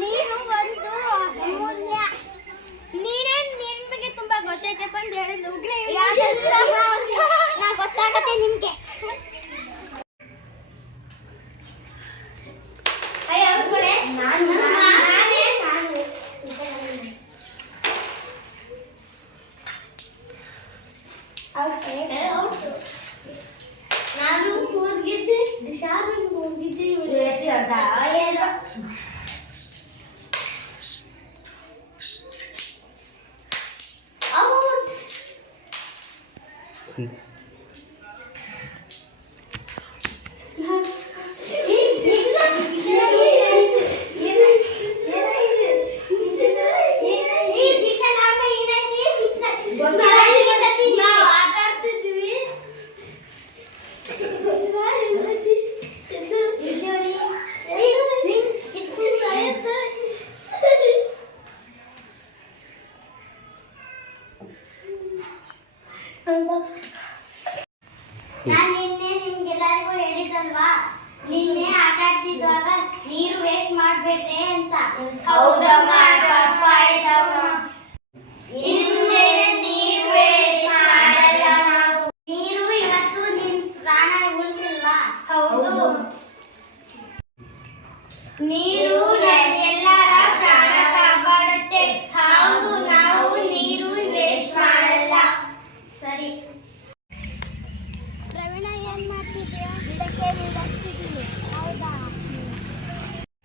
ನೀರು ಒಂದು see. ನಾನು ನಿನ್ನೆ ನಿಮ್ಗೆಲ್ಲರಿಗೂ ಹೇಳಿದಲ್ವಾ ನಿನ್ನೆ ಆಟ ಆಡ್ತಿದ್ವಾಗ ನೀರು ವೇಸ್ಟ್ ಮಾಡ್ಬೇಡ್ರಿ ಅಂತ. ಹೌದಮ್ಮ ತಪ್ಪಾಯ್ತಮ್ಮ ಇನ್ಮೇಲೆ ನೀರು ಇವತ್ತು ನಿನ್ ಪ್ರಾಣ ಉಳಿಸಿಲ್ವಾ? ಹೌದು. ನೀರು ಎಲ್ಲರ ಪ್ರಾಣ ಕಾಪಾಡುತ್ತೆ ಹೌದು ನಾವು ನೀರು ವೇಸ್ಟ್ ಮಾಡಲ್ಲ ಸರಿ ಪ್ರವೀಣ ಏನ್ ನೀರು ಗಿಡಕ್ಕೆ ಹೌದಾ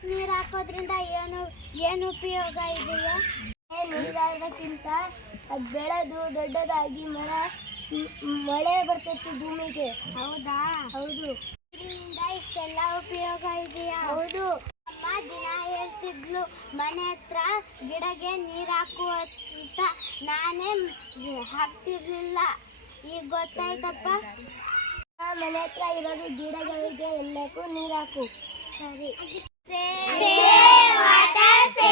ನೀರು ಹಾಕೋದ್ರಿಂದ ಏನು ಏನು ಉಪಯೋಗ ಇದೆಯಾ? ನೀರಾಗೋಕ್ಕಿಂತ ಅದು ಬೆಳೆದು ದೊಡ್ಡದಾಗಿ ಮರ, ಮ್- ಮಳೆ ಬರ್ತೈತಿ ಭೂಮಿಗೆ. ಹೌದಾ? ಹೌದು. ಇದರಿಂದ ಇಷ್ಟೆಲ್ಲ ಉಪಯೋಗ ಇದೆಯಾ? ಹೌದು. ಅಮ್ಮ ದಿನ ಹೇಳ್ತಿದ್ಲು, ಮನೆ ಹತ್ರ ಗಿಡಗೆ ನೀರು ಹಾಕು ನಾನೇ ಹಾಕ್ತಿರ್ಲಿಲ್ಲ. ಈಗ ಗೊತ್ತಾಯ್ತಪ್ಪ? ಮನೆ ಹತ್ರ ಇರೋದು ಗಿಡಗಳಿಗೆ ಎಲ್ಲಕ್ಕೂ ನೀರಾಕು ಸರಿ ಸೇವಾಟ ಸೇ